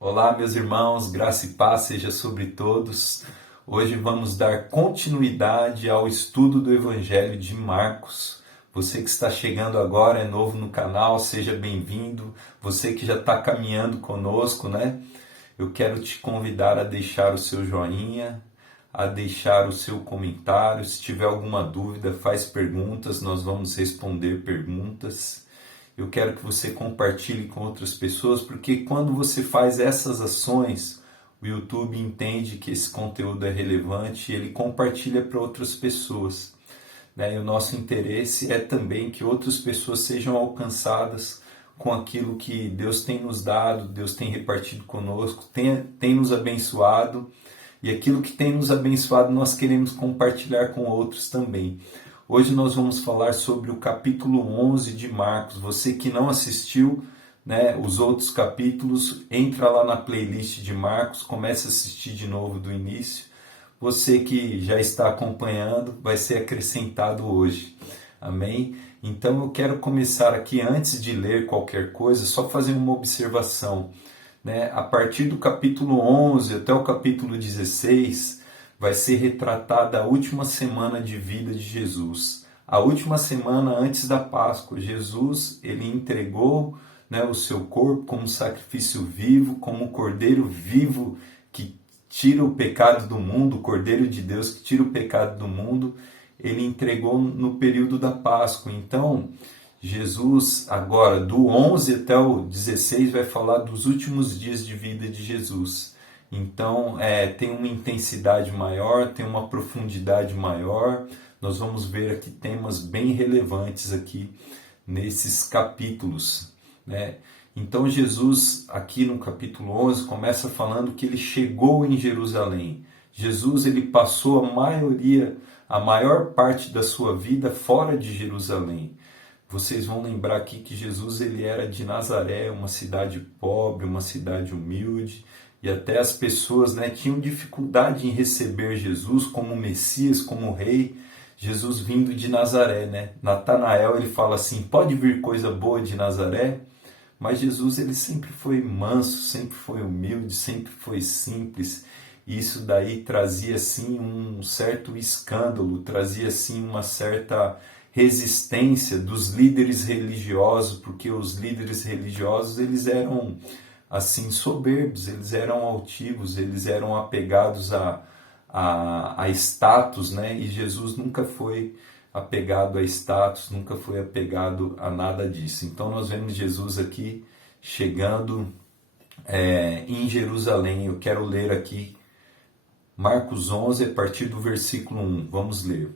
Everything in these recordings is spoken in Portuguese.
Olá, meus irmãos, graça e paz seja sobre todos. Hoje vamos dar continuidade ao estudo do Evangelho de Marcos. Você que está chegando agora, é novo no canal, seja bem-vindo. Você que já está caminhando conosco, né? Eu quero te convidar a deixar o seu joinha, a deixar o seu comentário. Se tiver alguma dúvida, faz perguntas, nós vamos responder perguntas. Eu quero que você compartilhe com outras pessoas, porque quando você faz essas ações, o YouTube entende que esse conteúdo é relevante e ele compartilha para outras pessoas, né? E o nosso interesse é também que outras pessoas sejam alcançadas com aquilo que Deus tem nos dado, Deus tem repartido conosco, tem nos abençoado, e aquilo que tem nos abençoado nós queremos compartilhar com outros também. Hoje nós vamos falar sobre o capítulo 11 de Marcos. Você que não assistiu, né, os outros capítulos, entra lá na playlist de Marcos, começa a assistir de novo do início. Você que já está acompanhando, vai ser acrescentado hoje. Amém? Então eu quero começar aqui, antes de ler qualquer coisa, só fazer uma observação, né? A partir do capítulo 11 até o capítulo 16, vai ser retratada a última semana de vida de Jesus. A última semana antes da Páscoa, Jesus ele entregou, né, o seu corpo como sacrifício vivo, como um cordeiro vivo que tira o pecado do mundo, o cordeiro de Deus que tira o pecado do mundo, ele entregou no período da Páscoa. Então, Jesus, agora, do 11 até o 16, vai falar dos últimos dias de vida de Jesus. Então, tem uma intensidade maior, tem uma profundidade maior. Nós vamos ver aqui temas bem relevantes aqui nesses capítulos, né? Então, Jesus, aqui no capítulo 11, começa falando que ele chegou em Jerusalém. Jesus, ele passou a maior parte da sua vida fora de Jerusalém. Vocês vão lembrar aqui que Jesus ele era de Nazaré, uma cidade pobre, uma cidade humilde, e até as pessoas, né, tinham dificuldade em receber Jesus como Messias, como Rei. Jesus vindo de Nazaré, né? Natanael ele fala assim: pode vir coisa boa de Nazaré? Mas Jesus ele sempre foi manso, sempre foi humilde, sempre foi simples. E isso daí trazia assim um certo escândalo, trazia assim uma certa resistência dos líderes religiosos, porque os líderes religiosos eles eram assim soberbos, eles eram altivos, eles eram apegados a status, né? E Jesus nunca foi apegado a status, nunca foi apegado a nada disso. Então nós vemos Jesus aqui chegando em Jerusalém. Eu quero ler aqui Marcos 11, a partir do versículo 1. Vamos ler.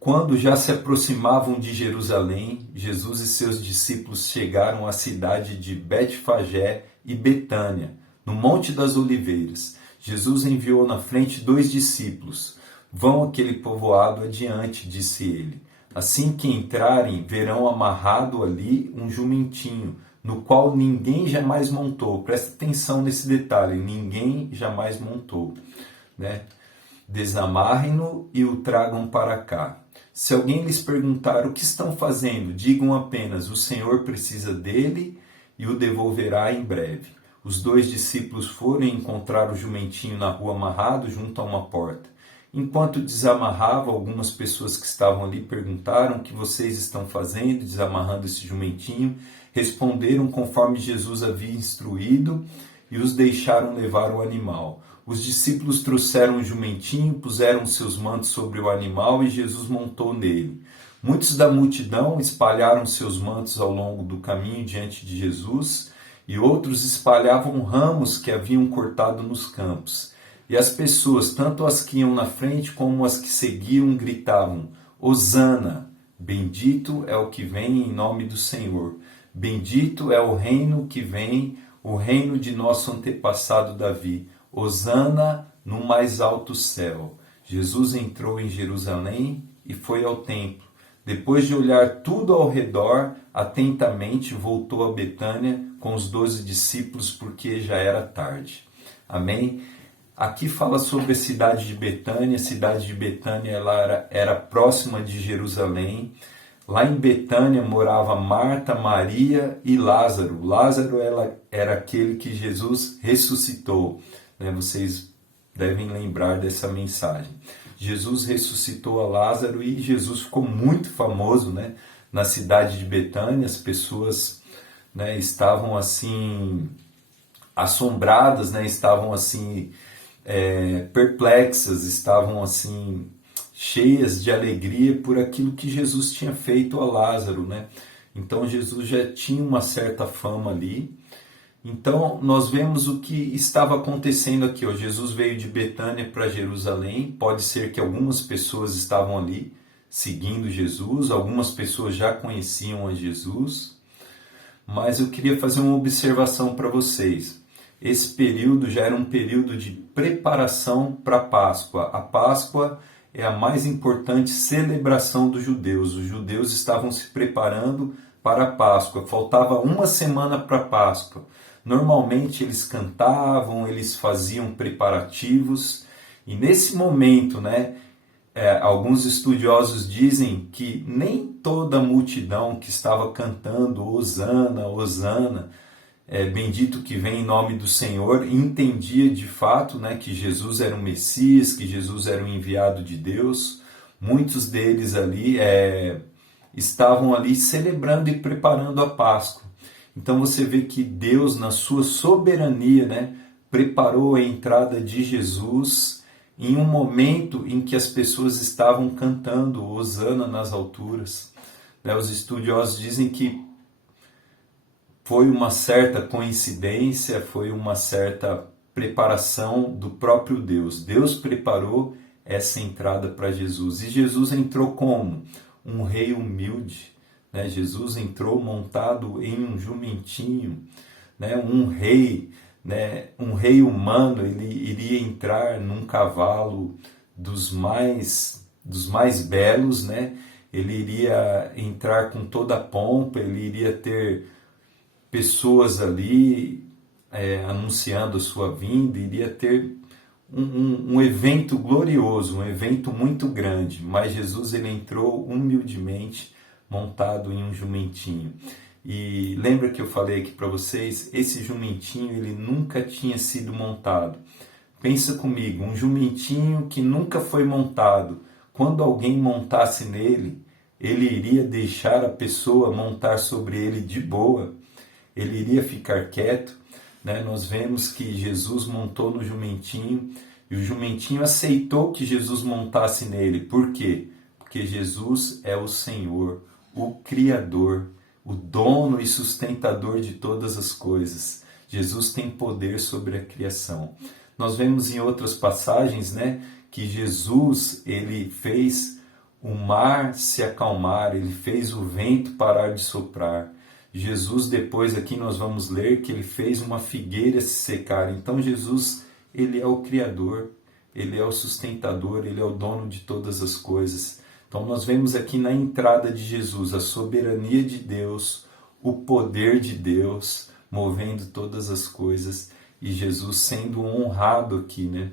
Quando já se aproximavam de Jerusalém, Jesus e seus discípulos chegaram à cidade de Betfagé e Betânia, no Monte das Oliveiras. Jesus enviou na frente 2 discípulos. Vão àquele povoado adiante, disse ele. Assim que entrarem, verão amarrado ali um jumentinho, no qual ninguém jamais montou. Presta atenção nesse detalhe, ninguém jamais montou, né? Desamarrem-no e o tragam para cá. Se alguém lhes perguntar o que estão fazendo, digam apenas: o Senhor precisa dele e o devolverá em breve. Os 2 discípulos foram e encontraram o jumentinho na rua amarrado junto a uma porta. Enquanto desamarrava, algumas pessoas que estavam ali perguntaram: o que vocês estão fazendo, desamarrando esse jumentinho? Responderam conforme Jesus havia instruído e os deixaram levar o animal. Os discípulos trouxeram o jumentinho, puseram seus mantos sobre o animal e Jesus montou nele. Muitos da multidão espalharam seus mantos ao longo do caminho diante de Jesus e outros espalhavam ramos que haviam cortado nos campos. E as pessoas, tanto as que iam na frente como as que seguiam, gritavam: Hosana! Bendito é o que vem em nome do Senhor. Bendito é o reino que vem, o reino de nosso antepassado Davi. Hosana no mais alto céu. Jesus entrou em Jerusalém e foi ao templo. Depois de olhar tudo ao redor, atentamente voltou a Betânia com os 12 discípulos, porque já era tarde. Amém? Aqui fala sobre a cidade de Betânia. A cidade de Betânia ela era próxima de Jerusalém. Lá em Betânia morava Marta, Maria e Lázaro. Lázaro era aquele que Jesus ressuscitou, né? Vocês devem lembrar dessa mensagem. Jesus ressuscitou a Lázaro e Jesus ficou muito famoso, né? Na cidade de Betânia. As pessoas, né, estavam assim assombradas, né? Estavam assim perplexas, estavam assim cheias de alegria por aquilo que Jesus tinha feito a Lázaro, né? Então Jesus já tinha uma certa fama ali. Então nós vemos o que estava acontecendo aqui. Ó. Jesus veio de Betânia para Jerusalém. Pode ser que algumas pessoas estavam ali seguindo Jesus, algumas pessoas já conheciam a Jesus, mas eu queria fazer uma observação para vocês. Esse período já era um período de preparação para a Páscoa. A Páscoa é a mais importante celebração dos judeus. Os judeus estavam se preparando para a Páscoa. Faltava uma semana para a Páscoa. Normalmente eles cantavam, eles faziam preparativos. E nesse momento, né, alguns estudiosos dizem que nem toda a multidão que estava cantando Hosana, Hosana, bendito que vem em nome do Senhor, entendia de fato, né, que Jesus era o Messias, que Jesus era o enviado de Deus. Muitos deles ali estavam ali celebrando e preparando a Páscoa. Então você vê que Deus, na sua soberania, né, preparou a entrada de Jesus em um momento em que as pessoas estavam cantando Hosana nas alturas. Os estudiosos dizem que foi uma certa coincidência, foi uma certa preparação do próprio Deus. Deus preparou essa entrada para Jesus. E Jesus entrou como? Um rei humilde. Né? Jesus entrou montado em um jumentinho, né? Um rei, né? Um rei humano. Ele iria entrar num cavalo dos mais belos, né? Ele iria entrar com toda a pompa, ele iria ter pessoas ali anunciando a sua vinda, iria ter um evento glorioso, um evento muito grande, mas Jesus ele entrou humildemente montado em um jumentinho. E lembra que eu falei aqui para vocês, esse jumentinho ele nunca tinha sido montado. Pensa comigo, um jumentinho que nunca foi montado, quando alguém montasse nele, ele iria deixar a pessoa montar sobre ele de boa? Ele iria ficar quieto, né? Nós vemos que Jesus montou no jumentinho e o jumentinho aceitou que Jesus montasse nele. Por quê? Porque Jesus é o Senhor, o Criador, o dono e sustentador de todas as coisas. Jesus tem poder sobre a criação. Nós vemos em outras passagens, né, que Jesus ele fez o mar se acalmar, ele fez o vento parar de soprar. Jesus, depois aqui nós vamos ler que ele fez uma figueira se secar. Então Jesus, ele é o Criador, ele é o sustentador, ele é o dono de todas as coisas. Então nós vemos aqui na entrada de Jesus a soberania de Deus, o poder de Deus movendo todas as coisas e Jesus sendo honrado aqui, né?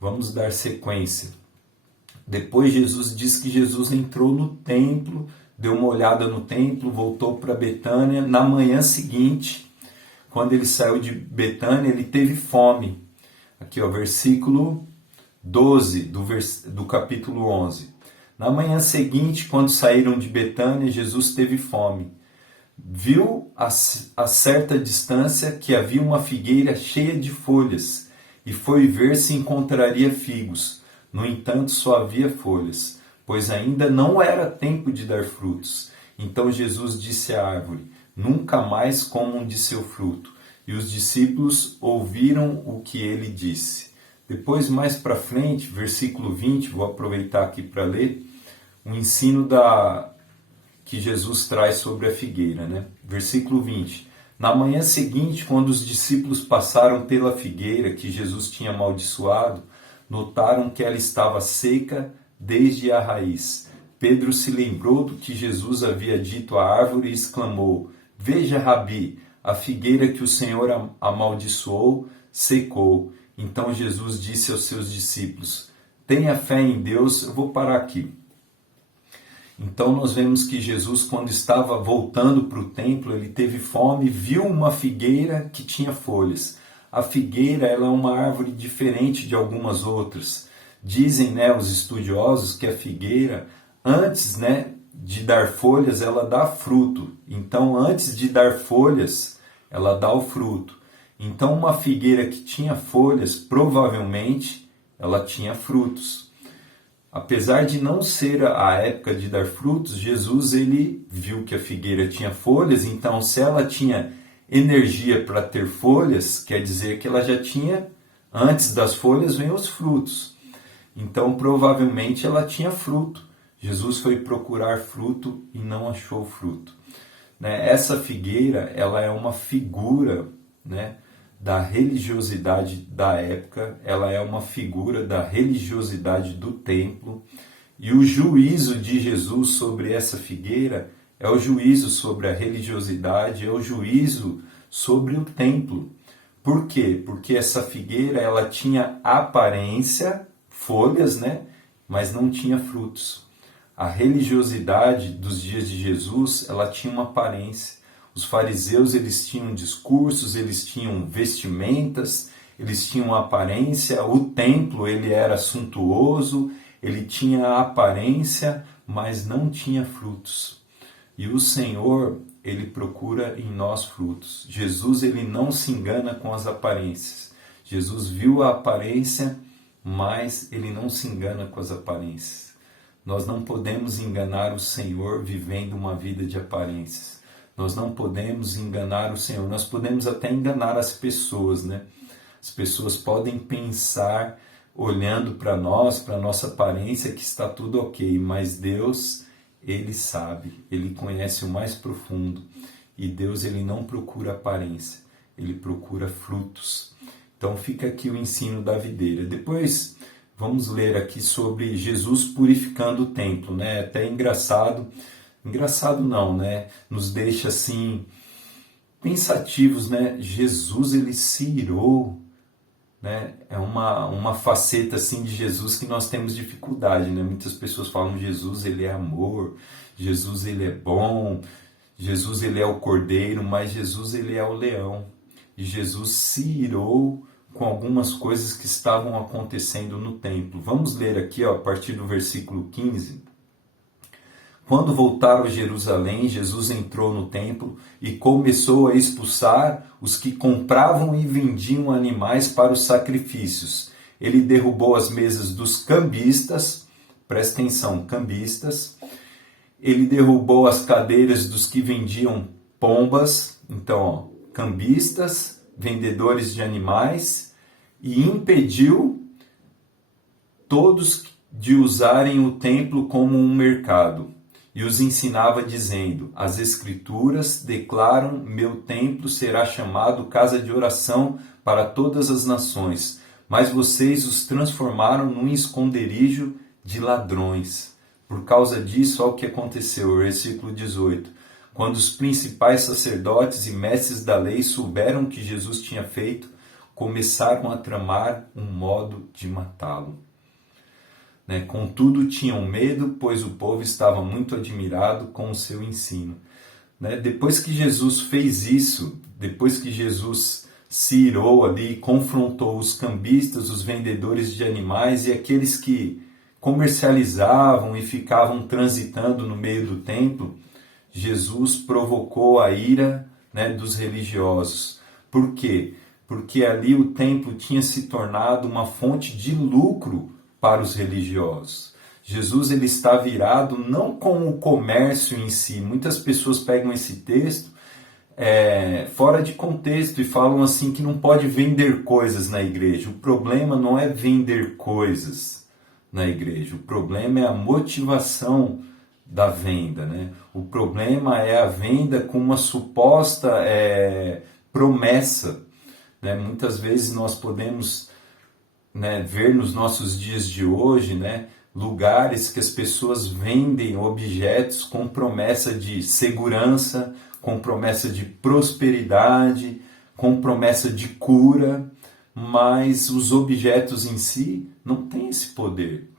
Vamos dar sequência. Depois Jesus diz que Jesus entrou no templo, deu uma olhada no templo, voltou para Betânia. Na manhã seguinte, quando ele saiu de Betânia, ele teve fome. Aqui, ó, versículo 12 do capítulo 11. Na manhã seguinte, quando saíram de Betânia, Jesus teve fome. Viu a certa distância que havia uma figueira cheia de folhas e foi ver se encontraria figos. No entanto, só havia folhas, pois ainda não era tempo de dar frutos. Então Jesus disse à árvore: nunca mais comam de seu fruto. E os discípulos ouviram o que ele disse. Depois, mais para frente, versículo 20, vou aproveitar aqui para ler, o ensino que Jesus traz sobre a figueira, né? Versículo 20. Na manhã seguinte, quando os discípulos passaram pela figueira que Jesus tinha amaldiçoado, notaram que ela estava seca desde a raiz. Pedro se lembrou do que Jesus havia dito à árvore e exclamou: Veja, Rabi, a figueira que o Senhor amaldiçoou secou. Então Jesus disse aos seus discípulos: Tenha fé em Deus. Eu vou parar aqui. Então nós vemos que Jesus, quando estava voltando para o templo, ele teve fome, viu uma figueira que tinha folhas. A figueira, ela é uma árvore diferente de algumas outras. Dizem, né, os estudiosos que a figueira, antes, né, de dar folhas, ela dá fruto. Então, antes de dar folhas, ela dá o fruto. Então, uma figueira que tinha folhas, provavelmente, ela tinha frutos. Apesar de não ser a época de dar frutos, Jesus ele viu que a figueira tinha folhas, então se ela tinha energia para ter folhas, quer dizer que ela já tinha, antes das folhas vem os frutos. Então provavelmente ela tinha fruto. Jesus foi procurar fruto e não achou fruto. Essa figueira, ela é uma figura, né, da religiosidade da época, ela é uma figura da religiosidade do templo, e o juízo de Jesus sobre essa figueira é o juízo sobre a religiosidade, é o juízo sobre o templo. Por quê? Porque essa figueira, ela tinha aparência, folhas, né, mas não tinha frutos. A religiosidade dos dias de Jesus, ela tinha uma aparência. Os fariseus, eles tinham discursos, eles tinham vestimentas, eles tinham aparência. O templo, ele era suntuoso, ele tinha aparência, mas não tinha frutos. E o Senhor, ele procura em nós frutos. Jesus, ele não se engana com as aparências. Jesus viu a aparência, mas ele não se engana com as aparências. Nós não podemos enganar o Senhor vivendo uma vida de aparências. Nós não podemos enganar o Senhor. Nós podemos até enganar as pessoas, né? As pessoas podem pensar, olhando para nós, para a nossa aparência, que está tudo ok. Mas Deus, Ele sabe. Ele conhece o mais profundo. E Deus, Ele não procura aparência. Ele procura frutos. Então fica aqui o ensino da videira. Depois vamos ler aqui sobre Jesus purificando o templo, né? Até engraçado não, né? Nos deixa assim pensativos, né? Jesus, ele se irou, né? É uma faceta assim de Jesus que nós temos dificuldade, né? Muitas pessoas falam Jesus, ele é amor, Jesus, ele é bom, Jesus, ele é o cordeiro, mas Jesus, ele é o leão. E Jesus se irou com algumas coisas que estavam acontecendo no templo. Vamos ler aqui, ó, a partir do versículo 15. Quando voltaram a Jerusalém, Jesus entrou no templo e começou a expulsar os que compravam e vendiam animais para os sacrifícios. Ele derrubou as mesas dos cambistas, presta atenção, cambistas. Ele derrubou as cadeiras dos que vendiam pombas, então, ó, cambistas, vendedores de animais, e impediu todos de usarem o templo como um mercado. E os ensinava dizendo: as Escrituras declaram, meu templo será chamado casa de oração para todas as nações, mas vocês os transformaram num esconderijo de ladrões. Por causa disso, olha o que aconteceu, versículo 18. Quando os principais sacerdotes e mestres da lei souberam o que Jesus tinha feito, começaram a tramar um modo de matá-lo. Contudo, tinham medo, pois o povo estava muito admirado com o seu ensino. Depois que Jesus fez isso, depois que Jesus se irou ali, confrontou os cambistas, os vendedores de animais e aqueles que comercializavam e ficavam transitando no meio do templo, Jesus provocou a ira, dos religiosos. Por quê? Porque ali o templo tinha se tornado uma fonte de lucro para os religiosos. Jesus, ele está virado não com o comércio em si. Muitas pessoas pegam esse texto fora de contexto e falam assim que não pode vender coisas na igreja. O problema não é vender coisas na igreja. O problema é a motivação da venda, O problema é a venda com uma suposta promessa. Muitas vezes nós podemos ver nos nossos dias de hoje, lugares que as pessoas vendem objetos com promessa de segurança, com promessa de prosperidade, com promessa de cura, mas os objetos em si não têm esse poder.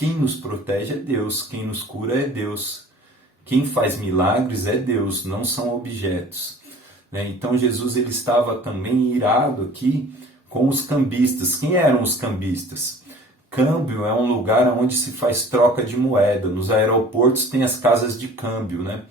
quem nos protege é Deus, quem nos cura é Deus, quem faz milagres é Deus, não são objetos. Então Jesus ele estava também irado aqui com os cambistas. Quem eram os cambistas? Câmbio é um lugar onde se faz troca de moeda. Nos aeroportos tem as casas de câmbio, né?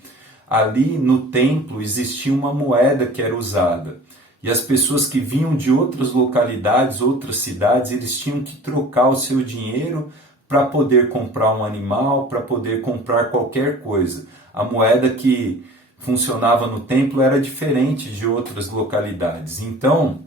Ali no templo existia uma moeda que era usada. E as pessoas que vinham de outras localidades, outras cidades, eles tinham que trocar o seu dinheiro para poder comprar um animal, para poder comprar qualquer coisa. A moeda que funcionava no templo era diferente de outras localidades. Então,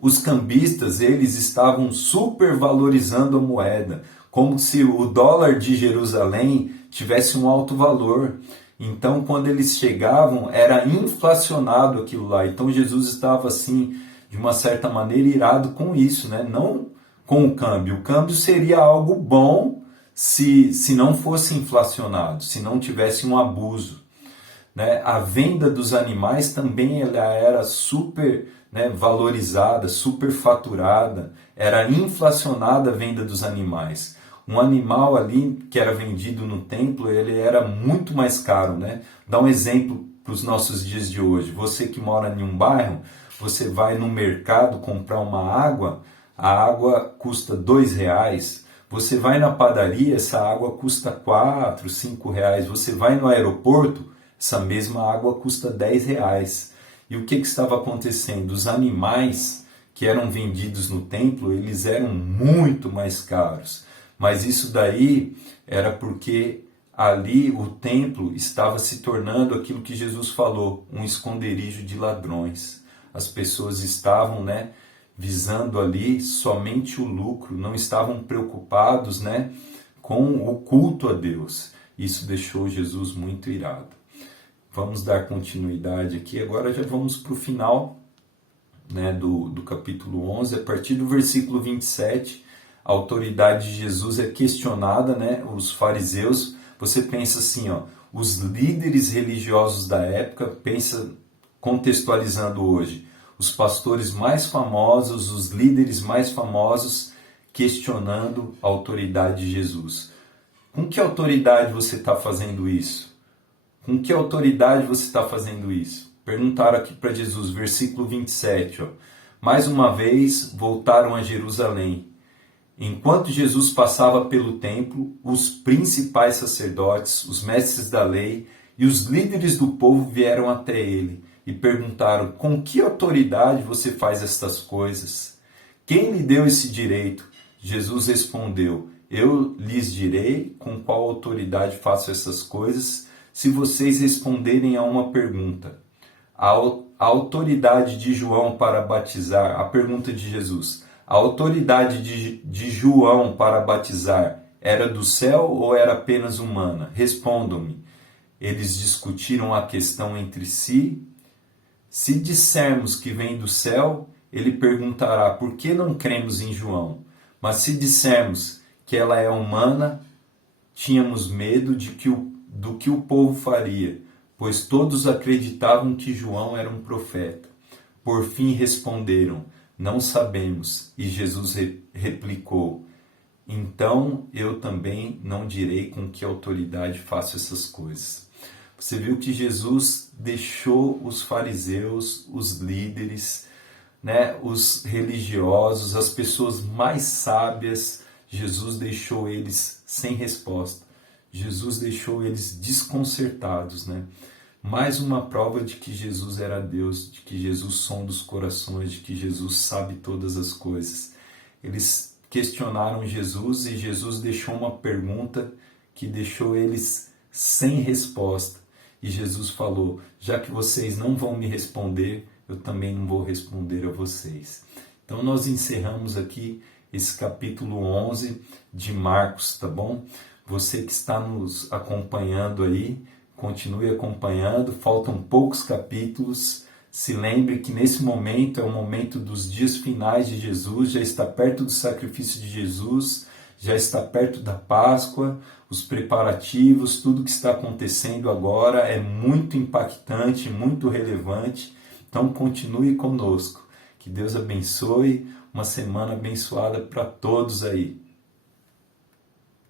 os cambistas, eles estavam supervalorizando a moeda, como se o dólar de Jerusalém tivesse um alto valor. Então, quando eles chegavam, era inflacionado aquilo lá. Então, Jesus estava, assim, de uma certa maneira, irado com isso, né? Não com o câmbio. O câmbio seria algo bom se não fosse inflacionado, se não tivesse um abuso. Né? A venda dos animais também ela era super valorizada, super faturada, era inflacionada a venda dos animais. Um animal ali que era vendido no templo, ele era muito mais caro. Né? Dá um exemplo para os nossos dias de hoje. Você que mora em um bairro, você vai no mercado comprar uma água, a água custa R$2. Você vai na padaria, essa água custa R$4, R$5. Você vai no aeroporto, essa mesma água custa R$10. E o que estava acontecendo? Os animais que eram vendidos no templo, eles eram muito mais caros. Mas isso daí era porque ali o templo estava se tornando aquilo que Jesus falou, um esconderijo de ladrões. As pessoas estavam, visando ali somente o lucro, não estavam preocupados, com o culto a Deus. Isso deixou Jesus muito irado. Vamos dar continuidade aqui. Agora já vamos para o final do capítulo 11. A partir do versículo 27, a autoridade de Jesus é questionada. Os fariseus, você pensa assim, os líderes religiosos da época, pensa contextualizando hoje, os pastores mais famosos, os líderes mais famosos, questionando a autoridade de Jesus. Com que autoridade você está fazendo isso? Com que autoridade você está fazendo isso? Perguntaram aqui para Jesus, versículo 27. Mais uma vez voltaram a Jerusalém. Enquanto Jesus passava pelo templo, os principais sacerdotes, os mestres da lei e os líderes do povo vieram até ele e perguntaram: com que autoridade você faz estas coisas? Quem lhe deu esse direito? Jesus respondeu: eu lhes direi com qual autoridade faço essas coisas, se vocês responderem a uma pergunta. A autoridade de João para batizar, a pergunta de Jesus, a autoridade de João para batizar era do céu ou era apenas humana? Respondam-me. Eles discutiram a questão entre si. Se dissermos que vem do céu, ele perguntará: por que não cremos em João? Mas se dissermos que ela é humana, tínhamos medo do que o povo faria, pois todos acreditavam que João era um profeta. Por fim responderam: não sabemos. E Jesus replicou: então eu também não direi com que autoridade faço essas coisas. Você viu que Jesus deixou os fariseus, os líderes, os religiosos, as pessoas mais sábias, Jesus deixou eles sem resposta. Jesus deixou eles desconcertados, Mais uma prova de que Jesus era Deus, de que Jesus sonda os corações, de que Jesus sabe todas as coisas. Eles questionaram Jesus e Jesus deixou uma pergunta que deixou eles sem resposta. E Jesus falou: já que vocês não vão me responder, eu também não vou responder a vocês. Então nós encerramos aqui esse capítulo 11 de Marcos, tá bom? Você que está nos acompanhando aí, continue acompanhando, faltam poucos capítulos. Se lembre que nesse momento é o momento dos dias finais de Jesus, já está perto do sacrifício de Jesus, já está perto da Páscoa, os preparativos, tudo que está acontecendo agora é muito impactante, muito relevante. Então continue conosco. Que Deus abençoe, uma semana abençoada para todos aí.